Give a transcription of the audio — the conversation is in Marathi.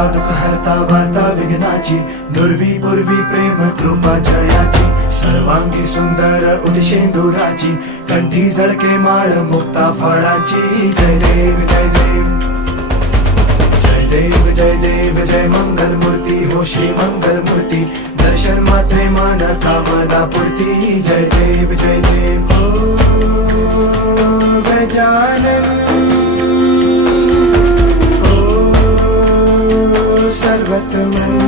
हरता दुःख हरता वार्ता विघ्नाची, दुर्वी पूर्वी प्रेम कृपा जयाची, सर्वांगी सुंदर उदिशेंदुराची, कंठी झळके माळ मुक्ता फळाची. जय देव जय देव जय देव जय देव जय मंगल मूर्ती हो श्री मंगल मूर्ती, दर्शन मात्रे मान कामना पूर्ती. जय देव जय देव हो गजानन हो सर्वतमन.